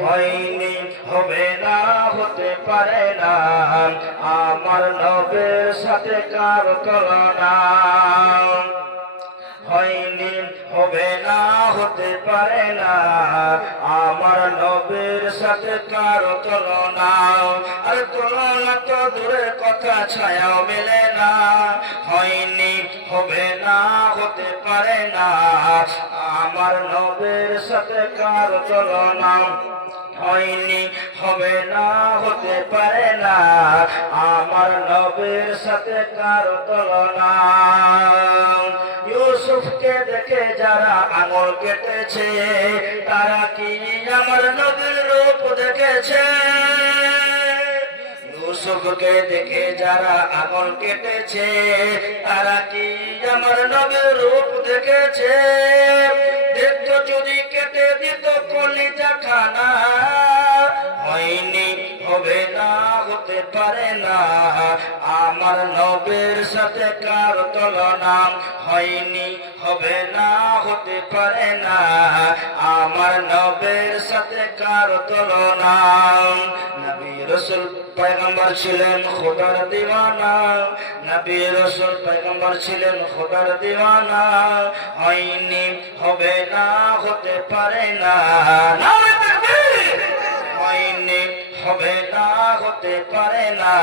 হয়নি হবে না হতে পারে না আমার নবীর সাথে কারো তুলনা হয়নি হবে না হতে পারে না আমার নবীর সাথে কারো তুলনা আর তুলনা তো দূরের কথা ছায়াও মেলে না হয়নি হবে না হতে পারে না আমার নবীর সাথে কারো তুলনা হয়নি হবে না হতে পারে না আমার নবীর সাথে কারো তুলনা ইউসুফকে দেখে যারা আঙুল কেটেছে তারা কি আমার নবীর রূপ দেখেছে ইউসুফকে দেখে যারা আঙুল কেটেছে তারা কি আমার নবীর রূপ দেখেছে দেখতো যদি কেটে দিত কলিজা খানা হয়নি হবে না হতে পারে না আমার নবীর সাথে কারো তুলনা হয়নি হবে না হতে পারে না আমার নবীর সাথে কারো তুলনা নবী রাসূল পয়গম্বর ছিলেন খোদার দিওয়ানা নবী রাসূল পয়গম্বর ছিলেন খোদার দিওয়ানা হয়নি হবে না হতে পারে না হয়নি হবে না হতে পারে না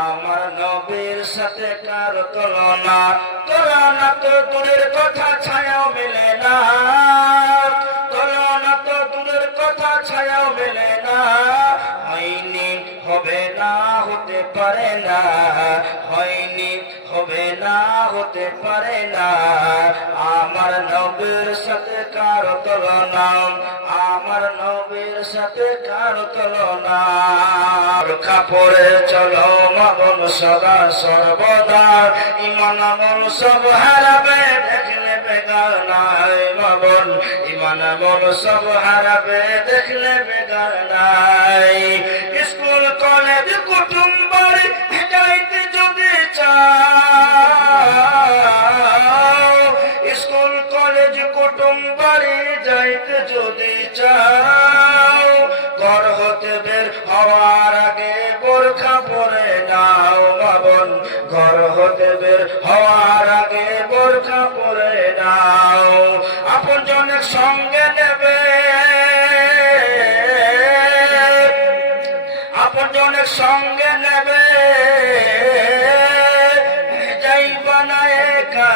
আমার নবীর সাথে কারো তুলনা তুলনা তো দূরের কথা ছায়াও মেলে না তুলনা তো দূরের কথা ছায়াও মেলে না হয়নি হবে না হতে পারে না হয়নি হবে না হতে পারে না আমার নবীর সাথে কারো তুলনা আমার নবীর সাথে কারো তুলনা কাপড়ে চলো মগন সদা সর্বদা ইমান আমল সব হারাবে দেখলে বেগানায় মগন ইমান আমল সব হারাবে দেখলে বেগানায় স্কুল কলেজ কুটুম বাড়ি যাইতে যদি চাও স্কুল কলেজ কুটুম বাড়ি যাইতে যদি চাও ঘর হতে বের হওয়ার আগে বোরখা পরে নাও বাবন ঘর হতে বের হওয়ার আগে বোরখা পরে নাও আপন জনের সঙ্গে নেবে আপন জনের সঙ্গে নেবে যাইবা না একা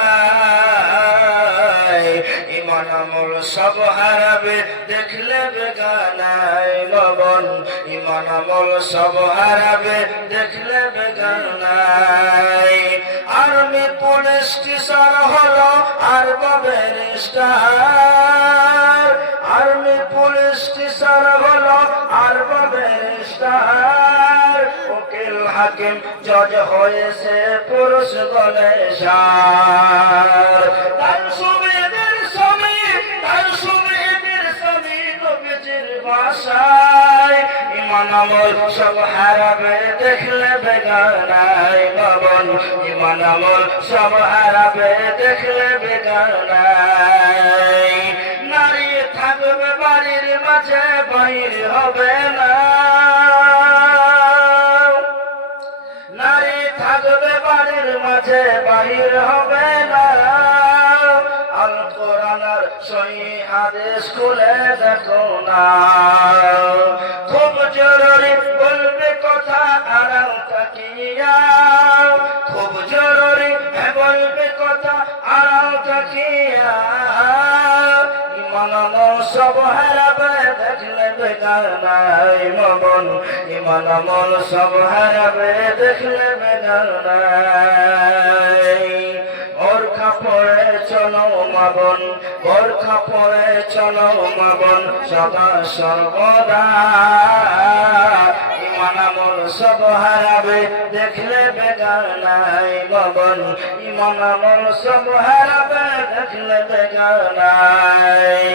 ইমান আমল সব হারাবে দেখলে বেগানায় লবণ ইমান আমল সব হারাবে দেখলে বেগানায় আর্মি পুলিশ টিচার হলো আর ব্যারিস্টার আর্মি পুলিশ টিচার হলো আর ব্যারিস্টার উকিল হাকিম জজ হয়েছে পুরুষ গলে সার তার সুবিধের স্বামী তার সুবিধের স্বামী নবীজির বাসায় ইমান আমল সব হারাবে দেখলে বেগানায় বাবন ইমান আমল সব হারাবে দেখলে বেগানায় নারী থাকবে বাড়ির মাঝে বাহির হবে না নারী থাকবে বাড়ির মাঝে বাহির হবে না আল কোরআনের সহি হাদিস খুলে দেখো না খুব জরুরি বলবে কথা আড়াল তাকিয়া খুব জরুরি বলবে কথা আড়াল তাকিয়া ইমান আমল সব হারাবে দেখলে বেগানায় মগন ইমান আমল সব হারাবে দেখলে বেগানায় বোরখা পরে চলো মগন বোরখা পরে চলো মগন সদা সর্বদা ইমান আমল সব হারাবে দেখলে বেগানায় মগন ইমান আমল সব হারাবে দেখলে বেগানায়